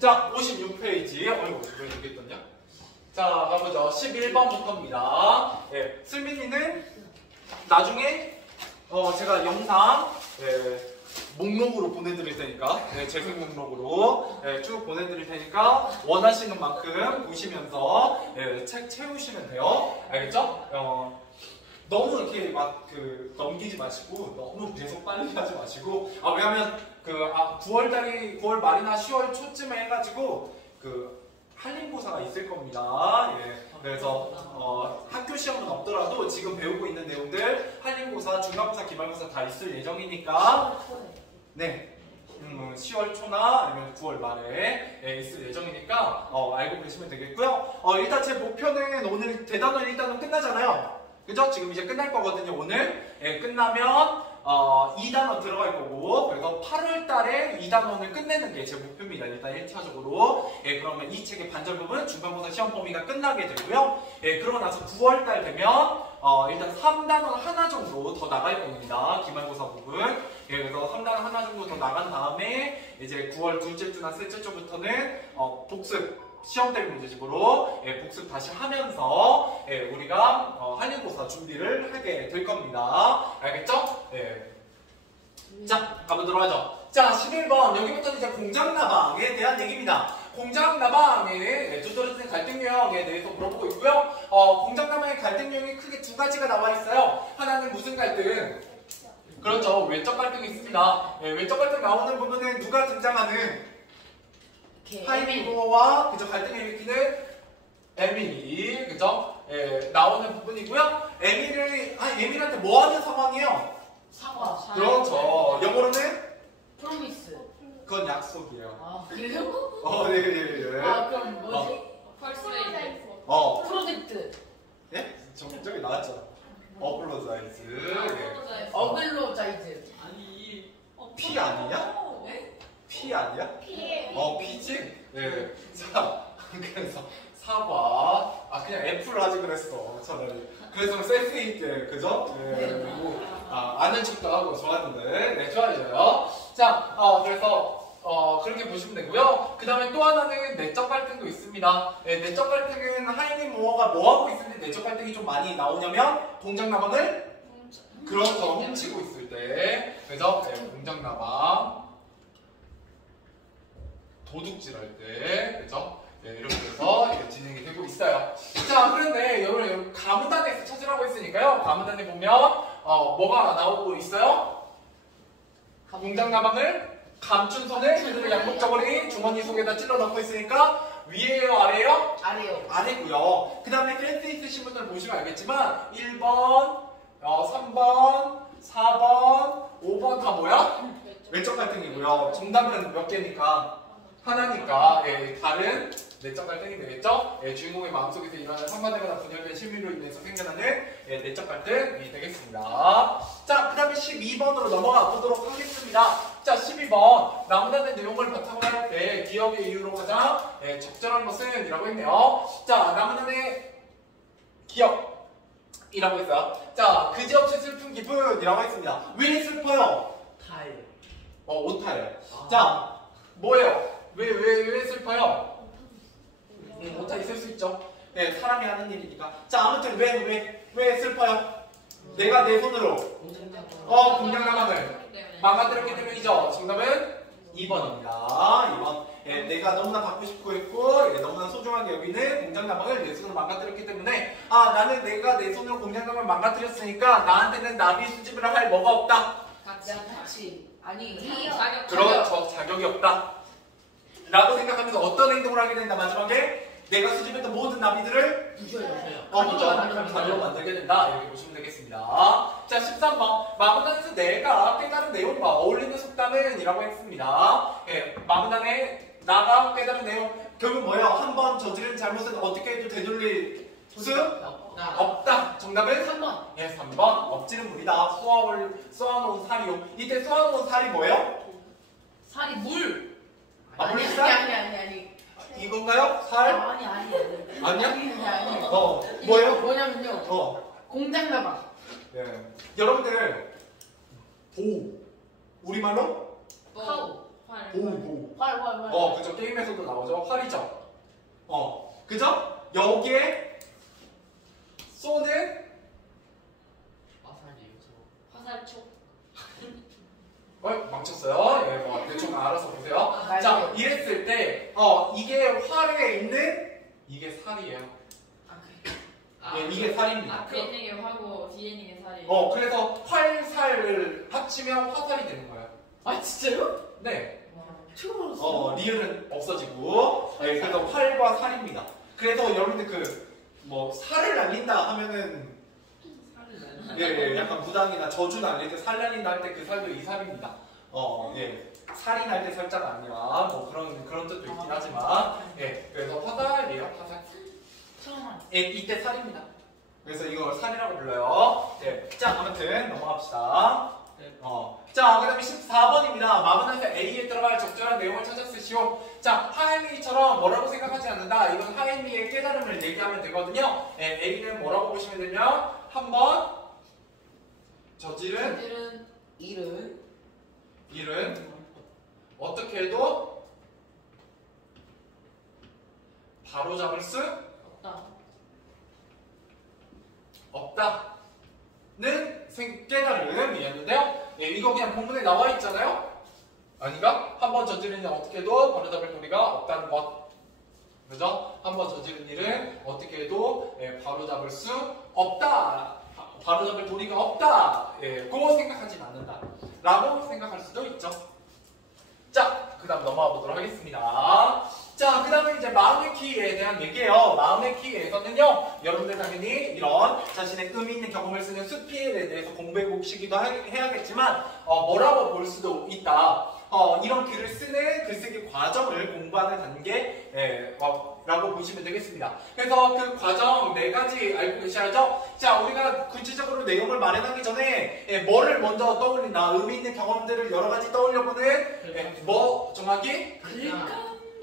자, 56페이지. 어이구, 왜 여기 있었냐? 자, 가보죠. 11번부터입니다. 예, 슬민이는 나중에 제가 영상 목록으로 보내드릴 테니까, 재생 목록으로 쭉 보내드릴 테니까 원하시는 만큼 보시면서 책 채우시면 돼요. 알겠죠? 너무 이렇게 막 넘기지 마시고 너무 계속 빨리 하지 마시고 왜냐면 9월 말이나 10월 초쯤에 해가지고 한림고사가 있을 겁니다. 예. 그래서 학교 시험은 없더라도 지금 배우고 있는 내용들 한림고사, 중간고사, 기말고사 다 있을 예정이니까 네. 10월 초나 아니면 9월 말에 있을 예정이니까 알고 계시면 되겠고요. 일단 제 목표는 오늘 대단원 1단원 끝나잖아요. 그죠? 지금 이제 끝날 거거든요. 오늘 끝나면 2단원 들어갈 거고, 그래서 8월 달에 2단원을 끝내는 게 제 목표입니다. 일단 1차적으로. 그러면 이 책의 반절 부분 중간고사 시험 범위가 끝나게 되고요. 그러고 나서 9월 달 되면 일단 3단원 하나 정도 더 나갈 겁니다. 기말고사 부분. 그래서 3단원 하나 정도 더 나간 다음에 이제 9월 둘째 주나 셋째 주부터는 복습 시험대 문제집으로 복습 다시 하면서 우리가 한림고사 준비를 하게 될 겁니다. 알겠죠? 자, 가보도록 하죠. 자, 11번. 여기부터는 이제 공장나방에 대한 얘기입니다. 공장나방의 두드러진 갈등 유형에 대해서 물어보고 있고요. 공장나방의 갈등 유형이 크게 두 가지가 나와 있어요. 하나는 무슨 갈등? 그렇죠. 외적 갈등이 있습니다. 외적 갈등 나오는 부분은 누가 등장하는? 하이미고와 그죠? 갈등을 일으키는 에밀이 그죠? 나오는 부분이고요. 에밀한테 뭐 하는 상황이에요? 사과. 그렇죠. 영어로는 프로미스. 그건 약속이에요. 그래요? 네. 그럼 뭐지? 퍼스레이드. 프로젝트. 예? 저기 나왔잖아. 어글로자이즈. 어글로자이즈. 아니. P 아니냐? 네? P 아니야? P예요. P지? 네. 자, 그래서 사과. 그냥 F를 하지 그랬어. 차라리. 그래서 센스 있게, 그죠? 그리고 아는 척도 하고 좋았는데, 네, 좋아져요. 자, 그래서 그렇게 보시면 되고요. 그 다음에 또 하나는 내적 갈등도 있습니다. 내적 갈등은 하이님 모어가 뭐 하고 있을 때 내적 갈등이 좀 많이 나오냐면 공장나방을 그렇죠. 훔치고 있을 때, 그죠? 공장나방. 도둑질할 때, 그죠? 이렇게 해서 진행이 되고 있어요. 자, 그런데 여러분 가무단에서 찾으라고 했으니까요. 가무단에 보면 뭐가 나오고 있어요? 공장나방을 감춘 손을 그대로 양복저고리 주머니 속에다 찔러 넣고 있으니까 위에요, 아래요? 아래요. 아래고요. 그 다음에 센스 있으신 분들 보시면 알겠지만 1번, 3번, 4번, 5번 다 뭐야? 외적 갈등이고요. 정답은 몇 개니까? 하나니까 다른 내적 갈등이 되겠죠? 주인공의 마음속에서 일어나는 상반되거나 분열된 심리로 인해서 생겨나는 내적 갈등이 되겠습니다. 자, 그 다음에 12번으로 넘어가 보도록 하겠습니다. 자, 12번. 나무다는 내용을 바탕으로 할 때 기억의 이유로 가장 적절한 것은 이라고 했네요. 자, 나무단의 기억이라고 했어요. 자, 그지없이 슬픈 기분이라고 했습니다. 왜 슬퍼요? 달. 오타예요. 자, 뭐예요? 왜 슬퍼요? 오타 있을 수 있죠. 사람이 하는 일이니까. 자, 아무튼 왜 슬퍼요? 내가 내 손으로 공장나방을 망가뜨렸기 때문이죠. 정답은 2번입니다. 2번. 내가 너무나 갖고 싶고 했고 너무나 소중하게 여기는 공장나방을 내 손으로 망가뜨렸기 때문에 나는 내가 내 손으로 공장나방을 망가뜨렸으니까 나한테는 나비 수집을 할 뭐가 없다. 같이. 아니. 그렇죠. 자격이 없다. 라고 생각하면서 어떤 행동을 하게 된다. 마지막에 내가 수집했던 모든 나비들을 부셔요. 자비로 만들게 된다. 이렇게 보시면 되겠습니다. 자, 13번. 마무단에서 내가 깨달은 내용과 어울리는 속담은 이라고 했습니다. 마무단에 나가 깨달은 내용. 결국 뭐예요? 한 번 저지른 잘못은 어떻게 해도 되돌릴 수 없다. 정답은 3번. 3번. 엎지는 물이다. 쏘아놓은 살이요. 이때 쏘아놓은 살이 뭐예요? 살이 물. 물살? 아니. 이건가요? 살? 아니. 아니야? 뭐예요? 뭐냐면요. 공장나방. 여러분들 우리말로? 카우. 보. 활. 그죠? 게임에서도 나오죠. 활이죠. 그죠? 여기에 쏘는 화살촉. 망쳤어요. 예, 뭐 대충 알아서 보세요. 자, 이랬을 때 이게 활에 있는 이게 살이에요. 예, 이게 살입니다. 앞에 있는 게 화고 뒤에 있는 게 살이. 그래서 활살을 합치면 화살이 되는 거예요. 아 진짜요? 네. 처음 알았어. 리을은 없어지고, 예, 그래서 활과 살입니다. 그래서 여러분들 뭐 살을 날린다 하면은 예, 약간 무당이나 저주 날릴 때 살 날린다 할 때 그 살도 이 살입니다. 예, 살이 날 때 살짝 아니라 뭐 그런 뜻도 있긴 하지만, 예, 그래서 화살이에요, 화살. 예, 이때 살입니다. 그래서 이걸 살이라고 불러요. 예, 자, 아무튼 넘어갑시다. 자, 그 다음에 14번입니다. 마문에서 A에 들어갈 적절한 내용을 찾아 쓰시오. 자, 하앤리처럼 뭐라고 생각하지 않는다. 이건 하앤리의 깨달음을 얘기하면 되거든요. 예, A는 뭐라고 보시면 되면 한번 저지른 일은 어떻게 해도 바로잡을 수 없다는 깨달음이었는데요. 예, 이거 그냥 본문에 나와 있잖아요. 아닌가? 한번 저지른 일은 어떻게 해도 바로잡을 도리가 없다는 것. 그죠? 한번 저지른 일은 어떻게 해도 바로잡을 수 없다. 바로잡을 도리가 없다. 예, 그거 생각하진 않는다. 라고 생각할 수도 있죠. 자, 그 다음 넘어가 보도록 하겠습니다. 자, 그 다음에 이제 마음의 키에 대한 얘기예요. 마음의 키에서는요, 여러분들 당연히 이런 자신의 의미 있는 경험을 쓰는 수필에 대해서 공부해 보시기도 해야겠지만, 뭐라고 볼 수도 있다. 이런 글을 쓰는 글쓰기 과정을 공부하는 단계, 라고 보시면 되겠습니다. 그래서 그 과정 4가지 알고 계셔야죠? 자, 우리가 구체적으로 내용을 마련하기 전에 뭐를 먼저 떠올린다. 의미 있는 경험들을 여러 가지 떠올려보는 뭐 정하기?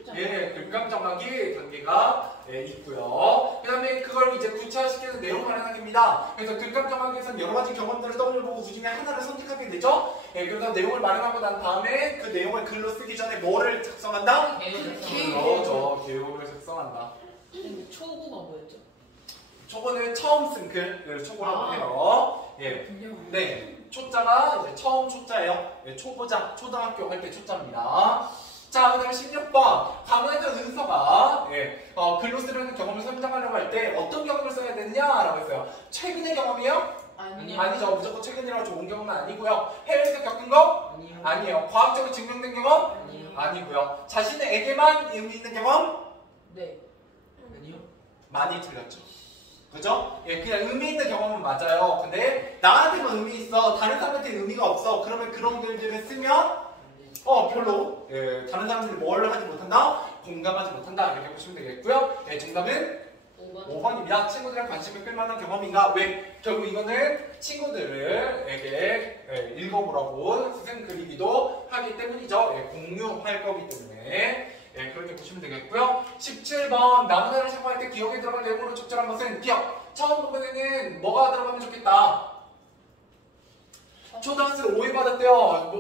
글감 정하기 단계가 있고요. 그 다음에 그걸 이제 구체화시키는 내용 마련하기입니다. 그래서 글감 정하기에서는 여러 가지 경험들을 떠올려보고 그 중에 하나를 선택하게 되죠. 그래서 내용을 마련하고 난 다음에 그 내용을 글로 쓰기 전에 뭐를 작성한다? 그렇죠. 계획을 작성한다. 초고가 뭐였죠? 초보는 처음 쓴 글을 초보라고 해요. 예. 네. 초자가 이제 처음 초자예요. 초보자, 초등학교 할 때 초자입니다. 자, 그 다음에 16번. 가문에서 은서가 글로 쓰려는 경험을 설명하려고 할 때 어떤 경험을 써야 되느냐라고 했어요. 최근의 경험이요? 아니죠. 무조건 최근이라고 좋은 경험은 아니고요. 해외에서 겪은 거? 아니에요. 과학적으로 증명된 경험? 아니고요. 자신에게만 의미 있는 경험? 네. 많이 틀렸죠. 그죠? 예, 그냥 의미 있는 경험은 맞아요. 근데 나한테만 의미 있어. 다른 사람한테 의미가 없어. 그러면 그런 글들을 쓰면 별로 다른 사람들이 뭘 하지 못한다? 공감하지 못한다. 이렇게 보시면 되겠고요. 정답은 5번입니다. 친구들의 관심을 끌만한 경험인가? 왜? 결국 이거는 친구들에게 읽어보라고 쓴 글이기도 하기 때문이죠. 공유할 거기 때문에 그렇게 보시면 되겠고요. 17번 나무다를 사용할 때 기억에 들어갈 내용으로 적절한 것은 기억. 처음 부분에는 뭐가 들어가면 좋겠다? 초등학생 오해받았대요.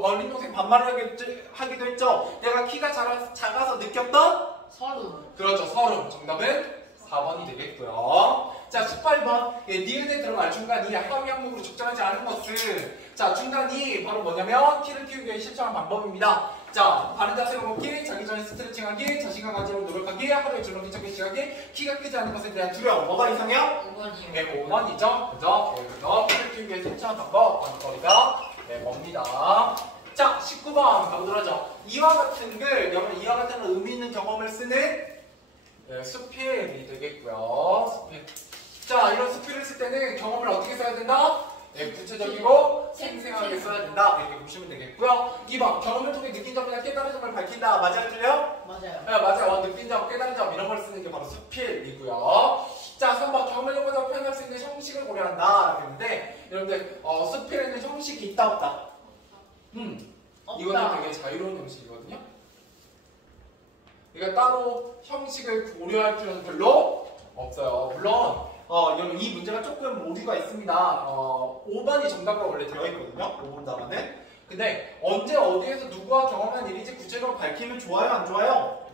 어린 동생 반말을 하기도 했죠. 내가 키가 작아서 느꼈던? 서른. 그렇죠. 서른. 정답은 4번이 되겠고요. 자, 18번. 니은에 들어갈 중간이 하위 항목으로 적절하지 않은 것은 자, 중간이 바로 뭐냐면 키를 키우기 위해 실천한 방법입니다. 자, 바른 자세로 걷기, 자기 전에 스트레칭하기, 자신감 가지려고 노력하기, 하루에 줄넘기 시작하기, 키가 크지 않은 것에 대한 두려움. 뭐가 이상해요? 5번이요. 네, 5번이죠. 그죠? 그래서 키를 키우기 위해 실천한 방법, 관거리가 뭡니다. 자, 19번 가보도록 하죠. 이와 같은 글, 여러분 이와 같은 의미 있는 경험을 쓰는 수필이 되겠고요. 수필. 자, 이런 수필을 쓸 때는 경험을 어떻게 써야 된다? 구체적이고 생생하게 써야 된다. 이렇게 보시면 되겠고요. 2번, 경험을 통해 느낀 점이나 깨달은 점을 밝힌다. 맞아요? 틀려요? 맞아요. 네, 맞아요. 느낀 점, 깨달은 점 이런 걸 쓰는 게 바로 수필이고요. 자, 3번, 경험을 요구하고 표현할 수 있는 형식을 고려한다. 그런데 여러분들 수필에는 형식이 있다 없다? 이거는 되게 자유로운 형식이거든요. 그러니까 따로 형식을 고려할 필요는 별로 없어요. 물론 여러분 이 문제가 조금 오류가 있습니다. 5번이 정답으로 원래 되어 있거든요. 5번 답안은. 근데 언제 어디에서 누구와 경험한 일인지 구체적으로 밝히면 좋아요, 안 좋아요?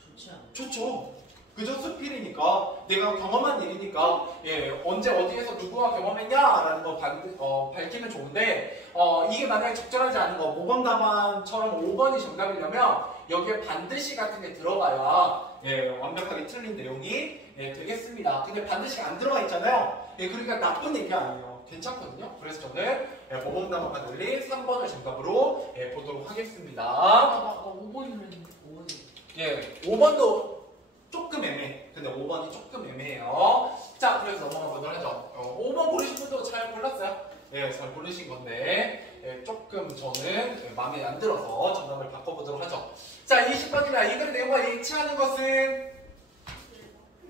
좋지 않아. 좋죠. 그저 수필이니까 내가 경험한 일이니까 언제 어디에서 누구와 경험했냐라는 거 밝히면 좋은데 이게 만약에 적절하지 않은 거 모범 답안처럼 5번이 정답이려면 여기에 반드시 같은 게 들어가야 완벽하게 틀린 내용이 되겠습니다. 근데 반드시 안 들어가 있잖아요. 그러니까 나쁜 얘기 아니에요. 괜찮거든요. 그래서 저는 모범 답안과 달리 3번을 정답으로 보도록 하겠습니다. 아까 5번이라 했는데 5번이. 5번도 조금 애매해. 근데 5번이 조금 애매해요. 자, 그래서 넘어가 보도록 하죠. 5번 고르신 분도 잘 골랐어요. 잘 고르신 건데 조금 저는 마음에 안 들어서 정답을 바꿔보도록 하죠. 자, 20번이나 이 글의 내용과 일치하는 것은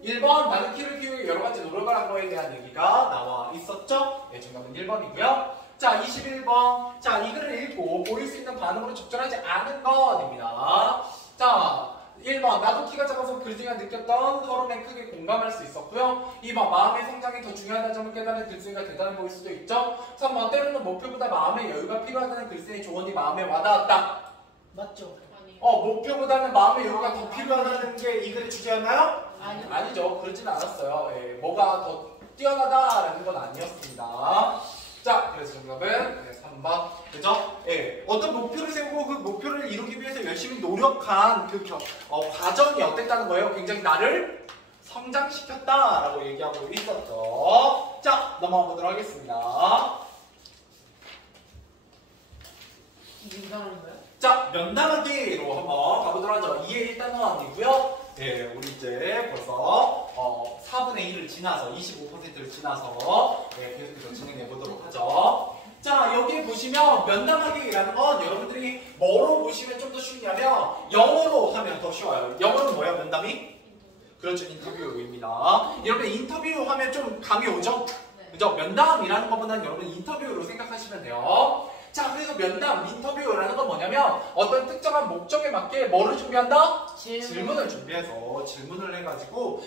1번 많은 키를 키우기 여러 가지 노력을 한 거에 대한 얘기가 나와 있었죠? 정답은 1번이고요. 자, 21번. 자, 이 글을 읽고 보일 수 있는 반응으로 적절하지 않은 것입니다. 자, 1번 나도 키가 작아서 글쓰기가 느꼈던 서론에 크게 공감할 수 있었고요. 2번 마음의 성장이 더 중요하다는 점을 깨달은 글쓰기가 대단해 보일 수도 있죠. 3번 때로는 목표보다 마음의 여유가 필요하다는 글쓰기 조언이 마음에 와닿았다. 맞죠? 아니요. 목표보다는 마음의 여유가 더 필요하다는 게 이 글의 주제였나요? 아니요. 그러진 않았어요. 뭐가 더 뛰어나다라는 건 아니었습니다. 자, 그래서 정답은 3번. 그죠? 어떤 목표를 세우고 그 목표를 이루기 위해서 열심히 노력한 그 과정이 어땠다는 거예요? 굉장히 나를 성장시켰다라고 얘기하고 있었죠. 자, 넘어가 보도록 하겠습니다. 이게 인간인가요? 자, 면담하기로 한번 가보도록 하죠. 2의 1단원이고요. 우리 이제 벌써 4분의 1을 지나서 25%를 지나서 계속해서 진행해 보도록 하죠. 자, 여기 보시면 면담하기라는 건 여러분들이 뭐로 보시면 좀 더 쉽냐면 영어로 하면 더 쉬워요. 영어는 뭐예요, 면담이? 그렇죠, 인터뷰입니다. 여러분 인터뷰 하면 좀 감이 오죠? 네. 그죠? 면담이라는 것보다는 여러분 인터뷰로 생각하시면 돼요. 자, 그래서 면담, 인터뷰라는 건 뭐냐면 어떤 특정한 목적에 맞게 뭐를 준비한다? 질문을 준비해서 질문을 해가지고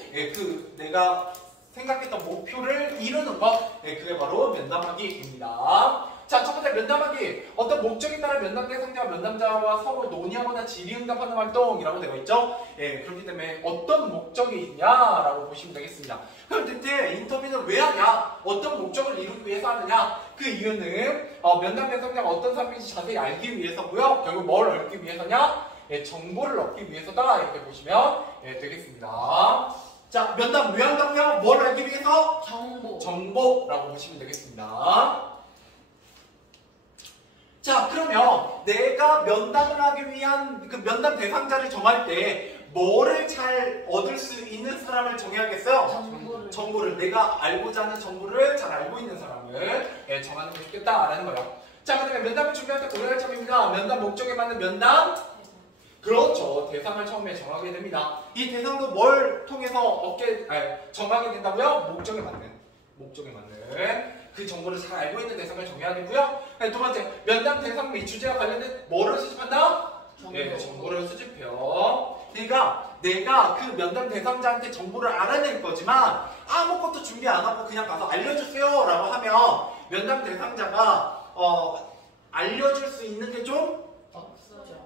내가 생각했던 목표를 이루는 것, 그게 바로 면담하기입니다. 자, 첫 번째 면담하기. 어떤 목적에 따라 면담 대상자와 면담자와 서로 논의하거나 질의응답하는 활동이라고 되어 있죠. 그렇기 때문에 어떤 목적이 있냐라고 보시면 되겠습니다. 그럼 대체 인터뷰는 왜 하냐? 어떤 목적을 이루기 위해서 하느냐? 그 이유는 면담 대상자가 어떤 사람인지 자세히 알기 위해서고요. 결국 뭘 얻기 위해서냐? 정보를 얻기 위해서다. 이렇게 보시면 되겠습니다. 자, 면담 왜 한다고요? 뭘 알기 위해서? 정보라고 보시면 되겠습니다. 자, 그러면 내가 면담을 하기 위한 그 면담 대상자를 정할 때 뭐를 잘 얻을 수 있는 사람을 정해야겠어요? 정보를 내가 알고자 하는 정보를 잘 알고 있는 사람을 정하는 게 좋겠다라는 거예요. 자, 그다음에 면담을 준비할 때 고려할 점입니다. 면담 목적에 맞는 면담. 그렇죠. 대상을 처음에 정하게 됩니다. 이 대상도 뭘 통해서 정하게 된다고요? 목적에 맞는 그 정보를 잘 알고 있는 대상을 정해야 되고요. 두 번째, 면담 대상 및 주제와 관련된 뭐를 수집한다? 정보를 수집해요. 그러니까 내가 그 면담 대상자한테 정보를 알아낼 거지만 아무것도 준비 안 하고 그냥 가서 알려주세요 라고 하면 면담 대상자가 알려줄 수 있는 게 좀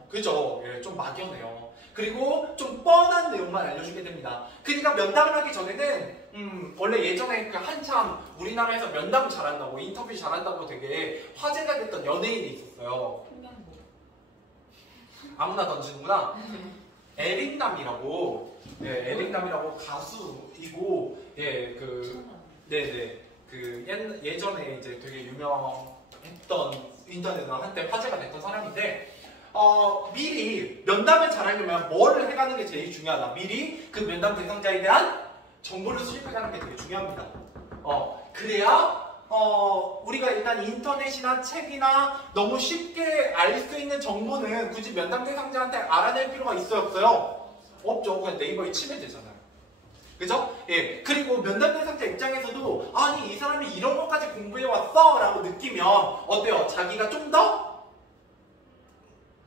그죠? 좀 막연해요. 그리고 좀 뻔한 내용만 알려주게 됩니다. 그러니까 면담을 하기 전에는 원래 예전에 그 한참 우리나라에서 면담 잘한다고 인터뷰 잘한다고 되게 화제가 됐던 연예인이 있었어요. 아무나 던지는구나. 에릭남이라고 가수이고 예전에 이제 되게 유명했던 인터넷에 한때 화제가 됐던 사람인데 미리 면담을 잘하려면 뭐를 해가는 게 제일 중요하다. 미리 그 면담 대상자에 대한 정보를 수집해가는 게 되게 중요합니다. 그래야 우리가 일단 인터넷이나 책이나 너무 쉽게 알 수 있는 정보는 굳이 면담 대상자한테 알아낼 필요가 있어요, 없어요? 없죠. 그냥 네이버에 치면 되잖아요. 그죠? 그리고 면담 대상자 입장에서도 아니 이 사람이 이런 것까지 공부해왔어 라고 느끼면 어때요? 자기가 좀 더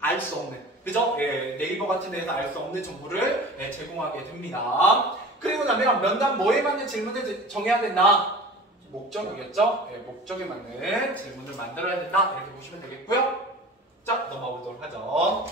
알 수 없는, 그죠? 네이버 같은 데서 알 수 없는 정보를 제공하게 됩니다. 그리고 나면 면담 뭐에 맞는 질문을 정해야 된다? 목적이겠죠? 예, 목적에 맞는 질문을 만들어야 된다. 이렇게 보시면 되겠고요. 자, 넘어가 보도록 하죠.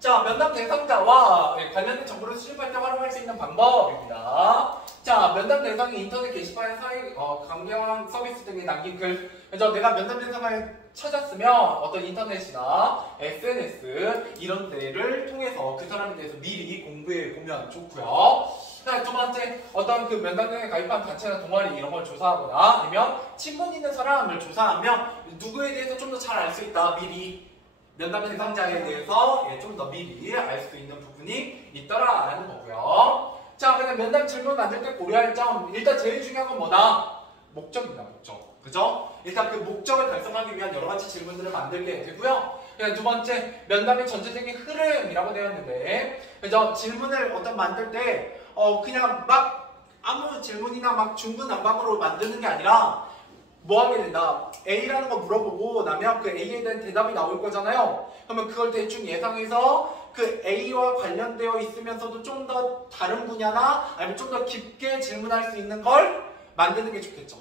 자, 면담 대상자와 관련된 정보를 수집할 때 활용할 수 있는 방법입니다. 자, 면담 대상이 인터넷 게시판에 강경 서비스 등에 남긴 글. 그래서 내가 면담 대상을 찾았으면 어떤 인터넷이나 SNS 이런 데를 통해서 그 사람에 대해서 미리 공부해 보면 좋고요. 자, 두 번째, 어떤 그 면담에 가입한 단체나 동아리 이런 걸 조사하거나 아니면 친분 있는 사람을 조사하면 누구에 대해서 좀 더 잘 알 수 있다. 미리 면담 대상자에 대해서 좀 더 미리 알 수 있는 부분이 있더라라는 거고요. 자, 그냥 면담 질문 만들 때 고려할 점, 일단 제일 중요한 건 뭐다? 목적입니다. 목적. 그죠? 일단 그 목적을 달성하기 위한 여러 가지 질문들을 만들게 되고요. 두 번째, 면담의 전체적인 흐름이라고 되어 있는데, 그죠? 질문을 어떤 만들 때 그냥 막 아무 질문이나 막 중구난방으로 만드는 게 아니라 뭐 하게 된다? A라는 거 물어보고 나면 그 A에 대한 대답이 나올 거잖아요. 그러면 그걸 대충 예상해서 그 A와 관련되어 있으면서도 좀 더 다른 분야나 아니면 좀 더 깊게 질문할 수 있는 걸 만드는 게 좋겠죠.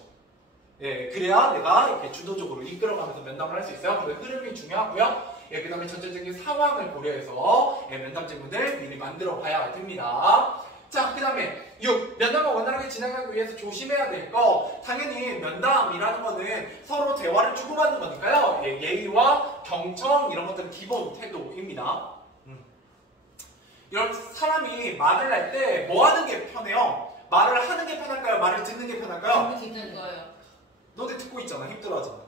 예, 그래야 내가 이렇게 주도적으로 이끌어가면서 면담을 할 수 있어요. 그래서 흐름이 중요하고요. 예, 그 다음에 전체적인 상황을 고려해서 면담 질문을 미리 만들어 봐야 됩니다. 자, 그 다음에 6. 면담을 원활하게 진행하기 위해서 조심해야 될 거. 당연히 면담이라는 거는 서로 대화를 주고받는 거니까요. 예, 예의와 경청 이런 것들은 기본 태도입니다. 이런 사람이 말을 할 때 뭐 하는 게 편해요? 말을 하는 게 편할까요? 말을 듣는 게 편할까요? 듣는 거예요. 너네 듣고 있잖아. 힘들어하잖아.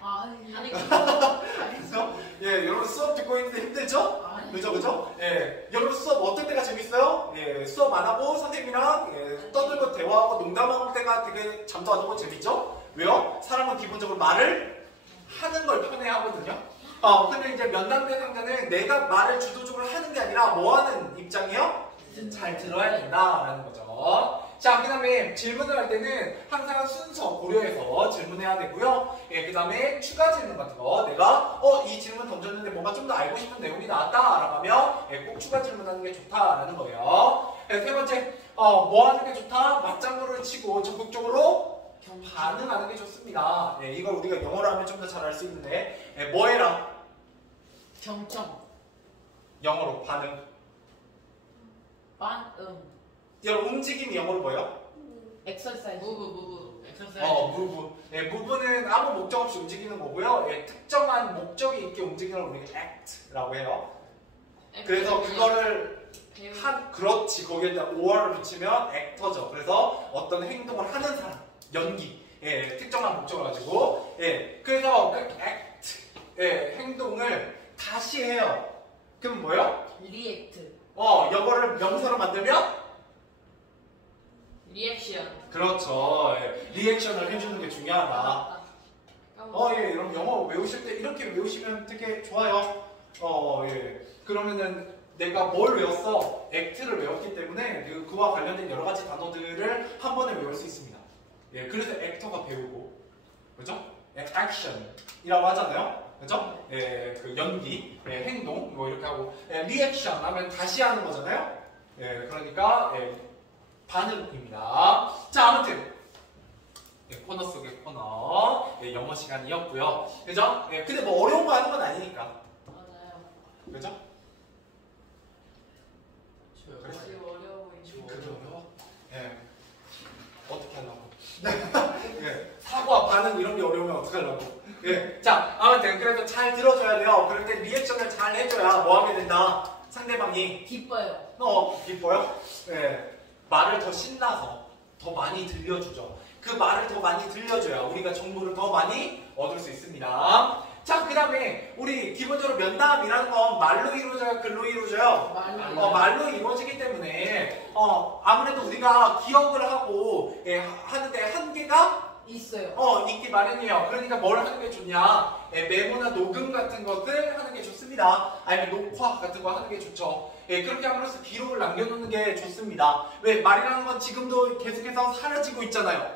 아니 그래서 예, 여러분 수업 듣고 있는데 힘들죠? 그죠? 예, 여러분 수업 어떨 때가 재밌어요? 예, 수업 안 하고 선생님이랑 떠들고 대화하고 농담하는 때가 되게 잠도 안 오고 재밌죠? 왜요? 사람은 기본적으로 말을 하는 걸 편해하거든요. 근데 이제 면담 대상자는 내가 말을 주도적으로 하는 게 아니라 뭐 하는 입장이요? 잘 들어야 된다라는 거죠. 자, 그 다음에 질문을 할 때는 항상 순서 고려해서 질문해야 되고요. 예, 그 다음에 추가 질문 같은 거 내가 이 질문 던졌는데 뭔가 좀 더 알고 싶은 내용이 나왔다 라고 하면 예, 꼭 추가 질문하는 게 좋다라는 거예요. 예, 세 번째, 뭐 하는 게 좋다? 맞장구를 치고 적극적으로 반응하는 게 좋습니다. 예, 이걸 우리가 영어로 하면 좀 더 잘 알 수 있는데 예, 뭐 해라? 경청. 영어로 반응. 여러분 움직임이 영어로 뭐예요? 엑서사이즈. 무브. 무브. 예, 무브는 아무 목적 없이 움직이는 거고요. 예, 특정한 목적이 있게 움직이는 걸 우리가 act라고 해요. 그래서 그거를 그렇지. 거기에다 or를 붙이면 actor죠. 그래서 어떤 행동을 하는 사람, 연기. 예, 특정한 목적을 가지고. 예, 그래서 그 act, 예, 행동을 다시 해요. 그럼 뭐예요? 리액트. 영어를 명사로 만들면 리액션. 그렇죠. 예, 리액션을 해주는 게 중요하다. 예, 여러분 영어 외우실 때 이렇게 외우시면 되게 좋아요. 예. 그러면은 내가 뭘 외웠어? act를 외웠기 때문에 그와 관련된 여러 가지 단어들을 한 번에 외울 수 있습니다. 예, 그래서 actor가 배우고, 그죠? action이라고 하잖아요. 그죠? 예, 그 연기, 예, 행동, 뭐 이렇게 하고, 예, 리액션 하면 다시 하는 거잖아요. 예, 그러니까 예, 반응입니다. 자, 아무튼 예, 코너 속의 코너, 예, 영어 시간이었고요. 그죠? 예, 근데 뭐 어려운 거 하는 건 아니니까. 맞아요. 그죠? 지금 어려워 보이죠. 그죠? 예. 어떻게 하려고? 예, 사고와 반응 이런 게 어려우면 어떻게 하려고? 예. 자, 아무튼 그래서 잘 들어줘야 돼요. 그럴 때 리액션을 잘 해줘야 뭐 하게 된다? 상대방이 기뻐요. 기뻐요? 예. 말을 더 신나서 더 많이 들려주죠. 그 말을 더 많이 들려줘야 우리가 정보를 더 많이 얻을 수 있습니다. 자, 그 다음에 우리 기본적으로 면담이라는 건 말로 이루어져요? 글로 이루어져요? 말로 이루어지기 때문에 아무래도 우리가 기억을 하고 예, 하는데 한계가 있어요. 있기 마련이에요. 그러니까 뭘 하는 게 좋냐? 예, 메모나 녹음 같은 것을 하는 게 좋습니다. 아니면 녹화 같은 거 하는 게 좋죠. 예, 그렇게 함으로써 기록을 남겨놓는 게 좋습니다. 왜? 말이라는 건 지금도 계속해서 사라지고 있잖아요.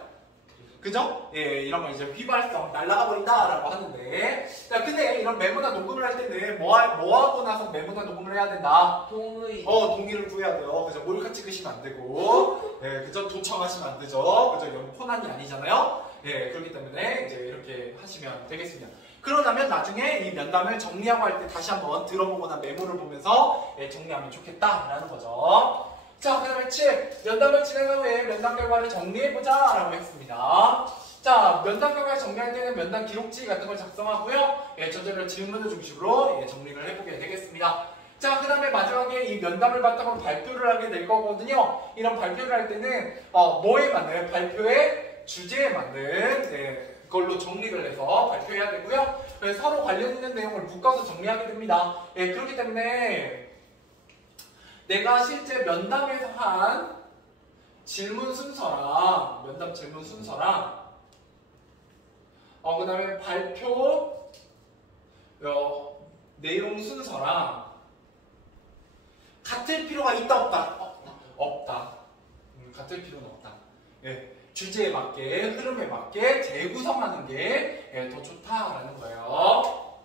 그죠? 예, 이런 거 이제 휘발성, 날아가 버린다라고 하는데. 자, 근데 이런 메모나 녹음을 할 때는 뭐 하고 나서 메모나 녹음을 해야 된다? 동의. 동의를 구해야 돼요. 그래서 몰카 찍으시면 안 되고. 예, 그죠? 도청하시면 안 되죠. 그죠? 여기 코난이 아니잖아요. 예, 그렇기 때문에 이제 이렇게 하시면 되겠습니다. 그러다면 나중에 이 면담을 정리하고 할 때 다시 한번 들어보거나 메모를 보면서 예, 정리하면 좋겠다라는 거죠. 자, 그 다음에 7. 면담을 진행한 후에 면담 결과를 정리해보자 라고 했습니다. 자, 면담 결과를 정리할 때는 면담 기록지 같은 걸 작성하고요. 예, 저절로 질문을 중심으로 예, 정리를 해보게 되겠습니다. 자, 그 다음에 마지막에 이 면담을 바탕으로 발표를 하게 될 거거든요. 이런 발표를 할 때는 뭐에 맞는 발표의 주제에 맞는 예, 그걸로 정리를 해서 발표해야 되고요. 그래서 서로 관련 있는 내용을 묶어서 정리하게 됩니다. 예, 그렇기 때문에 내가 실제 면담에서 한 질문 순서랑 면담 질문 순서랑 그 다음에 발표 내용 순서랑 같을 필요가 있다 없다? 없다. 같을 필요는 없다. 예, 주제에 맞게 흐름에 맞게 재구성하는 게 더 좋다라는 거예요.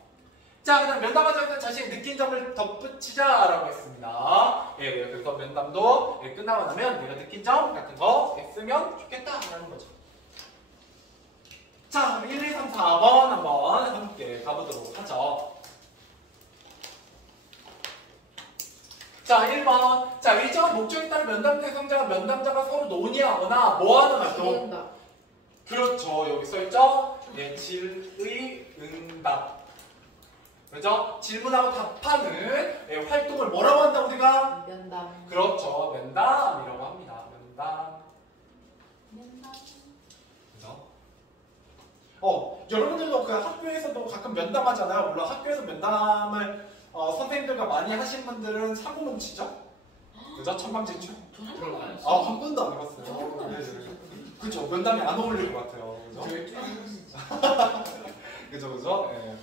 자, 그 다음 면담 과정에서 자신의 느낀 점을 덧붙이자라고 했습니다. 예, 그래서 면담도 끝나고 나면 내가 느낀 점 같은 거 쓰면 좋겠다라는 거죠. 자, 1, 2, 3, 4번 한번 함께 가보도록 하죠. 자, 1번. 자, 일정한 목적에 따라 면담 대상자와 면담자가 서로 논의하거나 뭐하는 활동? 질문다. 그렇죠. 여기 써있죠? 예, 질의응답. 그죠? 질문하고 답하는 예, 활동을 뭐라고 한다고 우리가? 면담. 그렇죠. 면담이라고 합니다. 면담. 그죠? 여러분들도 그 학교에서도 가끔 면담하잖아요. 물론 학교에서 면담을 선생님들과 많이 하신 분들은 사고 뭉치죠? 그죠? 천방지축? 한 번도 안 해봤어요. 네. 그죠? 면담이 안 어울릴 것 같아요. 그죠? 그죠? 그죠? 예.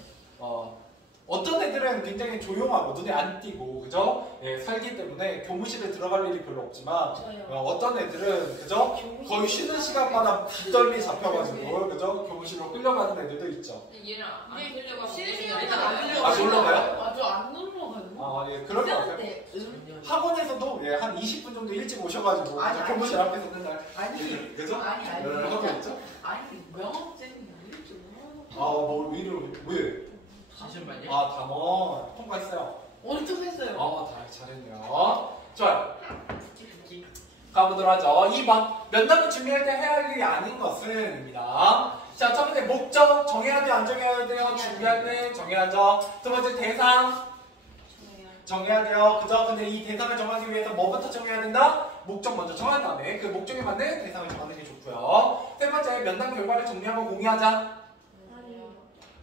어떤 애들은 굉장히 조용하고 눈에 안 띄고 그죠? 예, 살기 때문에 교무실에 들어갈 일이 별로 없지만 어떤 애들은 그죠? 거의 쉬는 시간마다 빗덜미 잡혀가지고 그죠? 교무실로 끌려가는 애들도 있죠. 얘는 안 흘려가고 쉬는 얘는 시간에 안 안 흘려가고. 아, 놀러 가요? 맞아, 안 넘어가요. 예, 그럴 것 같아요. 때 학원에서도 예, 한 20분 정도 일찍 오셔가지고 아니, 그죠? 아니. 교무실 앞에서 맨날 아니, 그죠? 아니, 하고 있죠? 아니, 명함증이 일찍 뭐 이름 왜? 잠시만요. 담원 통과했어요. 엄청 했어요. 잘했네요. 좋아요. 가보도록 하죠. 2번. 면담을 준비할 때 해야 할 일이 아닌 것은입니다. 자, 첫 번째 목적 정해야 돼요, 안 정해야 돼요? 준비할 때 정해야죠. 두 번째 대상 정해야 돼요. 그죠? 근데 이 대상을 정하기 위해서 뭐부터 정해야 된다? 목적 먼저 정한 다음에 그 목적에 맞는 대상을 정하는 게 좋고요. 세 번째 면담 결과를 정리하고 공유하자.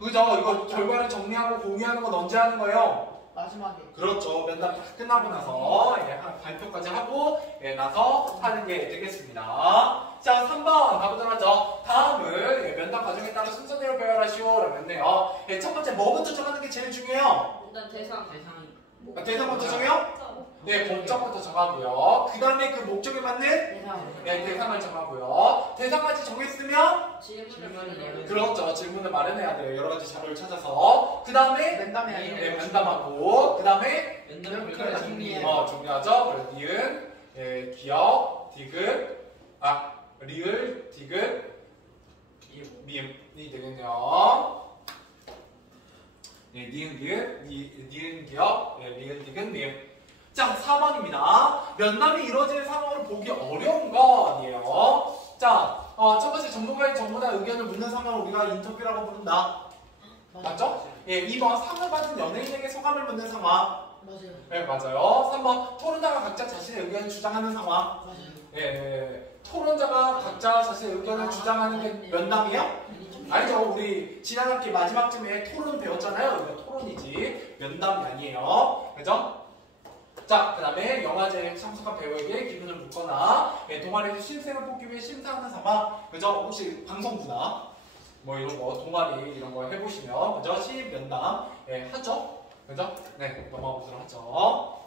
그죠? 이거 결과를 정리하고 공유하는 건 언제 하는 거예요? 마지막에. 그렇죠. 면담 다 끝나고 나서 발표까지 하고 나서 하는 게 되겠습니다. 자, 3번 가보도록 하죠. 다음은 면담 과정에 따라 순서대로 배열하시오 라고 했네요. 첫 번째 뭐부터 정하는 게 제일 중요해요? 일단 대상. 대상부터 정해요? 네, 목적부터 정하고요. 그 다음에 그 목적에 맞는 대상. 대상을 정하고요. 대상까지 정했으면 질문을 말해요. 그렇죠. 질문을 마련해야 돼요. 여러 가지 자료를 찾아서. 그 다음에 면담해야 돼요. 면담하고 그 다음에 면담 결과 결과 정리해. 정리해요. 정리하죠. 그래서 니은, 기억, 디귿, 리을, 디귿, 미음이 되겠네요. 니은, 디귿, 니은, 기억, 리을, 디귿, 미음. 자, 4번입니다. 면담이 이루어지는 상황을 보기 어려운 거 아니에요. 자, 첫 번째 전문가의 전문가 의견을 묻는 상황을 우리가 인터뷰라고 부른다. 맞죠? 예, 2번 상을 받은 연예인에게 소감을 묻는 상황. 맞아요. 네, 맞아요. 3번 토론자가 각자 자신의 의견을 주장하는 상황. 맞아요. 예, 토론자가 각자 자신의 의견을 주장하는 게 면담이에요? 아니죠. 우리 지난 학기 마지막쯤에 토론 배웠잖아요. 이거 토론이지 면담이 아니에요. 그죠? 자, 그 다음에 영화제에 참석한 배우에게 기분을 묻거나 동아리에서 신생을 뽑기 위해 심사하는 상황. 그죠? 혹시 방송부나 뭐 이런 거 동아리 이런 거 해보시면 그죠? 시입 면담 하죠? 그죠? 네, 넘어가 보도록 하죠.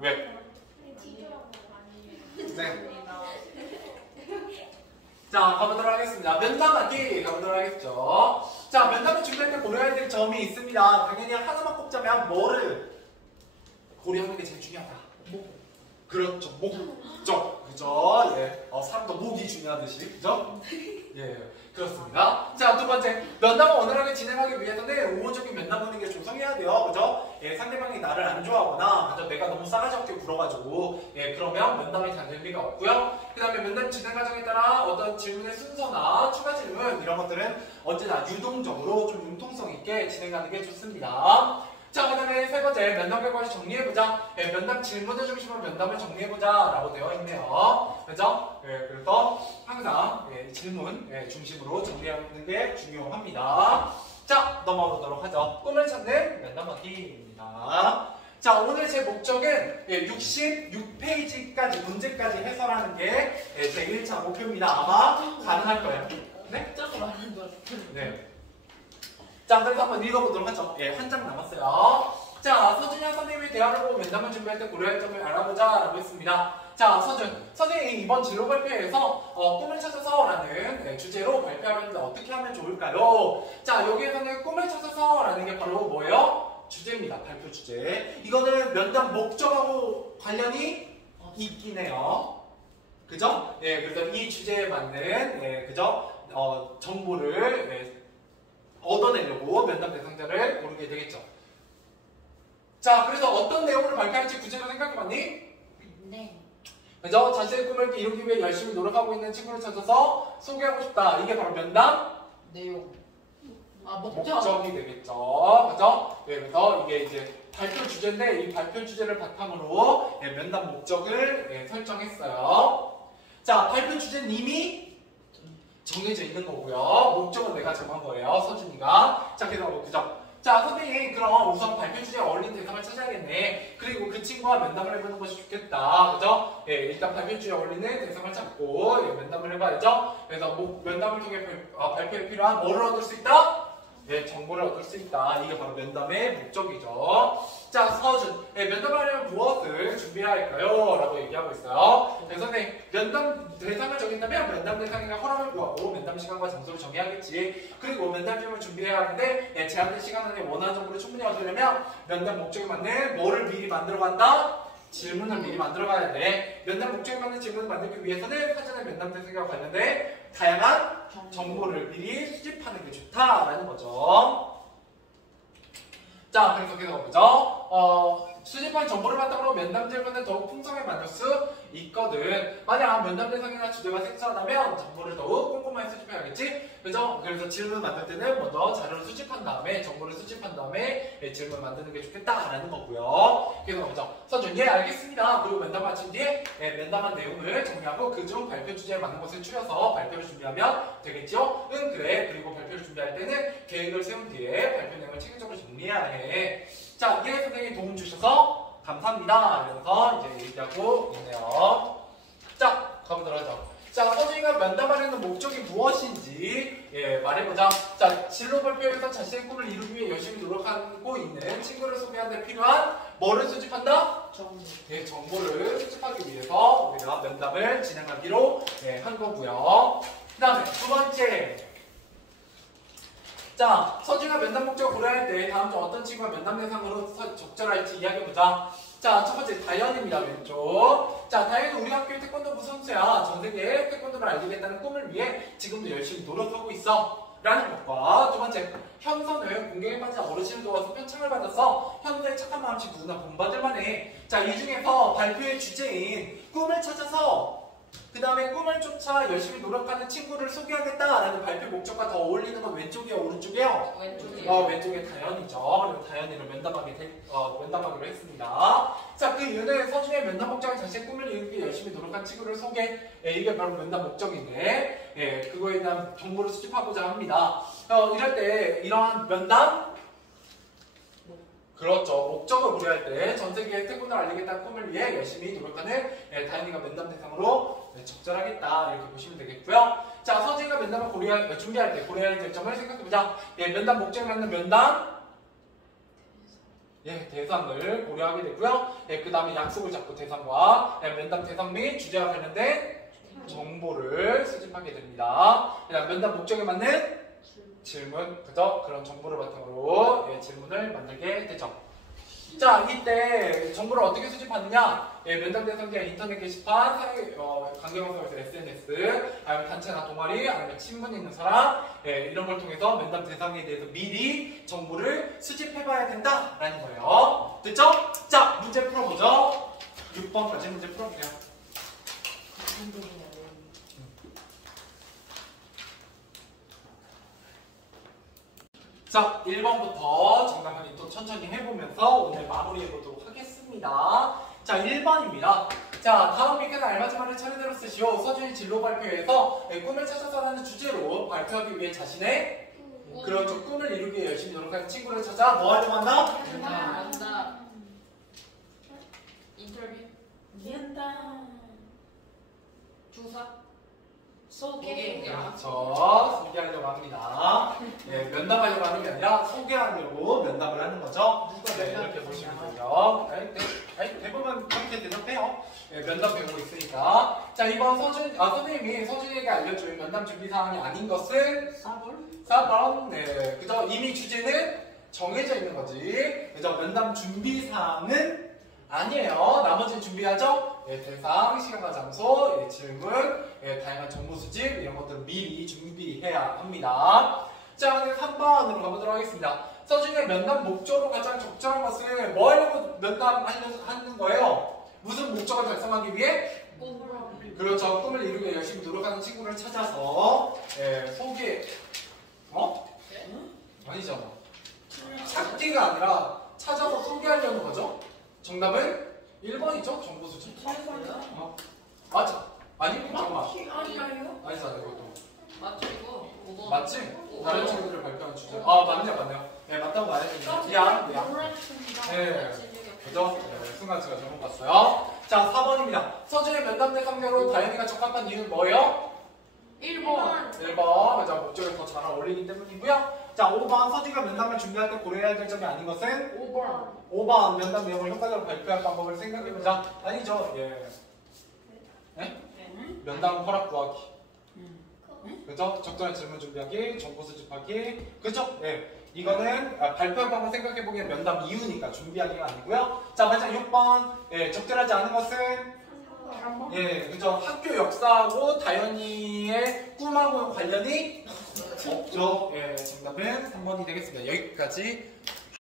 왜? 네. 자, 가보도록 하겠습니다. 면담하기 가보도록 하겠죠. 자, 면담을 준비할 때 고려해야 될 점이 있습니다. 당연히 하나만 꼽자면 뭐를 고려하는 게 제일 중요하다. 그렇죠. 목적. 그죠? 예. 사람도 목이 중요하듯이. 그죠? 예. 그렇습니다. 자, 두 번째. 면담을 원활하게 진행하기 위해서는 우호적인 면담 분위기를 조성해야 돼요. 그죠? 예, 상대방이 나를 안 좋아하거나, 그죠? 내가 너무 싸가지 없게 굴어가지고, 예, 그러면 면담이 잘 될 리가 없고요. 그 다음에 면담 진행 과정에 따라 어떤 질문의 순서나 추가 질문, 이런 것들은 언제나 유동적으로 좀 융통성 있게 진행하는 게 좋습니다. 자, 그 다음에 세 번째, 면담 결과를 정리해보자. 예, 면담 질문을 중심으로 면담을 정리해보자 라고 되어 있네요. 그죠? 예, 그래서 항상 예, 질문 중심으로 정리하는 게 중요합니다. 자, 넘어가 보도록 하죠. 꿈을 찾는 면담하기입니다. 자, 오늘 제 목적은 66페이지까지 문제까지 해설하는 게 제 1차 목표입니다. 아마 가능할 거예요. 네? 짜고 말하는 줄 알았어. 네. 자, 그래서 한번 읽어보도록 하죠. 예, 한 장 남았어요. 자, 서준이와 선생님이 대화를 보고 면담을 준비할 때 고려할 점을 알아보자 라고 했습니다. 자, 선생님이 이번 진로 발표에서 꿈을 찾아서라는 주제로 발표하는데 어떻게 하면 좋을까요? 자, 여기에서는 꿈을 찾아서라는 게 바로 뭐예요? 주제입니다. 발표 주제. 이거는 면담 목적하고 관련이 있긴 해요. 그죠? 예, 그래서 이 주제에 맞는 그죠? 정보를 얻어내려고 면담 대상자를 고르게 되겠죠. 자, 그래서 어떤 내용을 발표할지 구체적으로 생각해봤니? 네. 그죠? 자신의 꿈을 이루기 위해 열심히 노력하고 있는 친구를 찾아서 소개하고 싶다. 이게 바로 면담 내용. 목적. 목적이 되겠죠. 그죠? 네, 그래서 이게 이제 발표 주제인데 이 발표 주제를 바탕으로 면담 목적을 설정했어요. 자, 발표 주제는 이미 정해져 있는 거고요. 목적은 내가 정한 거예요. 서준이가. 자, 그래서 그죠? 자, 선생님 그럼 우선 발표 주제에 어울리는 대상을 찾아야겠네. 그리고 그 친구와 면담을 해보는 것이 좋겠다. 그죠? 예, 일단 발표 주제에 어울리는 대상을 찾고 면담을 해봐야죠. 그래서 면담을 통해 발표에 필요한 뭐를 얻을 수 있다? 네, 정보를 얻을 수 있다. 이게 바로 면담의 목적이죠. 자, 서준. 면담을 하려면 무엇을 준비해야 할까요? 라고 얘기하고 있어요. 네, 선생님, 면담 대상을 정한다면 면담 대상에게 허락을 구하고 면담 시간과 장소를 정해야겠지. 그리고 면담 질문을 준비해야 하는데 제한된 시간 안에 원하는 정보를 충분히 얻으려면 면담 목적에 맞는 뭐를 미리 만들어 간다? 질문을 미리 만들어 가야 돼. 면담 목적에 맞는 질문을 만들기 위해서는 사전에 면담 대상과 관련된 다양한 정보를 미리 수집하는 게 좋다라는 거죠. 자, 그래서 계속 보죠. 수집한 정보를 바탕으로 면담 질문을 더욱 풍성하게 만들 수 있거든. 만약 면담 대상이나 주제가 생소하다면 정보를 더욱 꼼꼼하게 수집해야겠지? 그죠? 그래서 질문 만들 때는 먼저 자료를 수집한 다음에 정보를 수집한 다음에 질문 만드는 게 좋겠다라는 거고요. 그래서 보죠. 서준, 예, 알겠습니다. 그리고 면담 마친 뒤에 면담한 내용을 정리하고 그중 발표 주제에 맞는 것을 추려서 발표를 준비하면 되겠죠? 응, 그래. 그리고 발표를 준비할 때는 계획을 세운 뒤에 발표 내용을 체계적으로 정리해야 해. 자, 예, 선생님이 도움 주셔서 감사합니다. 이러면서 이제 얘기하고 있네요. 자, 가보도록 하죠. 자, 서준이가 면담하려는 목적이 무엇인지 말해보자. 자, 진로 발표에서 자신의 꿈을 이루기 위해 열심히 노력하고 있는 친구를 소개하는 데 필요한 뭐를 수집한다? 정보. 네, 정보를 수집하기 위해서 우리가 면담을 진행하기로 한 거고요. 그 다음에 두 번째. 자, 서준이가 면담 목적을 고려할 때 다음 중 어떤 친구가 면담 대상으로 적절할지 이야기해보자. 자, 첫 번째 다현입니다. 왼쪽. 자, 다현은 우리 학교의 태권도부 선수야. 전 세계의 태권도를 알리겠다는 꿈을 위해 지금도 열심히 노력하고 있어. 라는 것과 두 번째, 현서는 공경에 빠진 어르신을 도와서 표창을 받아서 현서의 착한 마음씨 누구나 본받을 만해. 자, 이 중에서 발표의 주제인 꿈을 찾아서 그 다음에 꿈을 쫓아 열심히 노력하는 친구를 소개하겠다라는 발표 목적과 더 어울리는 건 왼쪽이요, 오른쪽이요? 왼쪽이요. 왼쪽에 다현이죠. 그리고 다현이를 면담하기로 했습니다. 자, 그 이유는 서준의 면담 목적은 자신의 꿈을 이루기 위해 열심히 노력한 친구를 소개. 이게 바로 면담 목적인데, 그거에 대한 정보를 수집하고자 합니다. 이럴 때 이러한 면담 그렇죠. 목적을 고려할 때 전 세계의 태권도를 알리겠다는 꿈을 위해 열심히 노력하는 다현이가 면담 대상으로 적절하겠다 이렇게 보시면 되겠고요. 자, 서준이가 면담을 준비할 때 고려해야 할 점을 생각해보자. 면담 목적에 맞는 면담 대상을 고려하게 되고요. 그 다음에 약속을 잡고 대상과 면담 대상 및 주제와 관련된 정보를 수집하게 됩니다. 그다음 면담 목적에 맞는 질문, 그죠? 그런 정보를 바탕으로 질문을 만들게 되죠. 자, 이때 정보를 어떻게 수집하느냐? 예, 면담 대상자 인터넷 게시판, 강경방송에서 SNS, 아니면 단체나 동아리, 아니면 친분 있는 사람, 예, 이런 걸 통해서 면담 대상에 대해서 미리 정보를 수집해봐야 된다라는 거예요. 됐죠? 자, 문제 풀어보죠. 6번까지 문제 풀어보세요. 자, 1번부터 정답을 또 천천히 해보면서 오늘 마무리해보도록 하겠습니다. 자, 1번입니다. 자, 다음 밑에는 알맞은 말을 차례대로 쓰시오. 서준이 진로 발표에서 꿈을 찾아서라는 주제로 발표하기 위해 자신의 그렇죠. 꿈을 이루기 위해 열심히 노력하는 친구를 찾아 뭐 하려고 한다? 안다. 인터뷰. 미안다. 조사. 소개. 그렇죠. 소개하려고 합니다. 네, 면담하려고 하는 게 아니라 소개하려고 면담을 하는 거죠. 네, 이렇게 보시면 돼요. 대부분 그렇게 대답해요. 네, 면담 배우고 있으니까. 자, 이번 선생님이 서준이에게 알려준 면담 준비 사항이 아닌 것은 4번. 네, 그죠? 이미 주제는 정해져 있는 거지. 그죠? 면담 준비 사항은 아니에요. 나머지는 준비하죠? 예, 대상, 시간과 장소, 예, 질문, 예, 다양한 정보 수집 이런 것들을 미리 준비해야 합니다. 자, 그럼 3번으로 가보도록 하겠습니다. 서준이의 면담 목적으로 가장 적절한 것은 뭐 하려고 면담하는 거예요? 무슨 목적을 달성하기 위해? 그렇죠. 꿈을 이루기 위해 열심히 노력하는 친구를 찾아서 예, 소개. 아니잖아. 찾기가 아니라 찾아서 소개하려는 거죠. 정답은 1번이죠? 정보 수집. 맞아. 아니, 잠깐만. 아니잖아, 이것도. 맞죠 이거? 5번. 맞지? 다른 친구들을 발표한 주제. 아, 맞네요. 네, 맞다고 말해주세요. 미안. 네. 그죠? 네, 순간 제가 잘못 봤어요. 자, 4번입니다. 서준의 면담 대상자로 다현이가 적합한 이유는 뭐예요? 1번. 1번. 맞아. 목적에 더 잘 어울리기 때문이고요. 자, 5번. 서준이가 면담을 준비할 때 고려해야 될 점이 아닌 것은? 5번. 면담 내용을 효과적으로 발표할 방법을 생각해보자. 아니죠. 예. 네? 면담 허락 구하기. 그죠? 적절한 질문 준비하기, 정보 수집하기. 그죠? 예. 이거는 발표할 방법 생각해보기엔 면담 이유니까 준비하기가 아니고요. 자, 맞아. 6번. 예, 적절하지 않은 것은? 예, 그죠? 학교 역사하고 다현이의 꿈하고 관련이 없죠. 예, 정답은 3번이 되겠습니다. 여기까지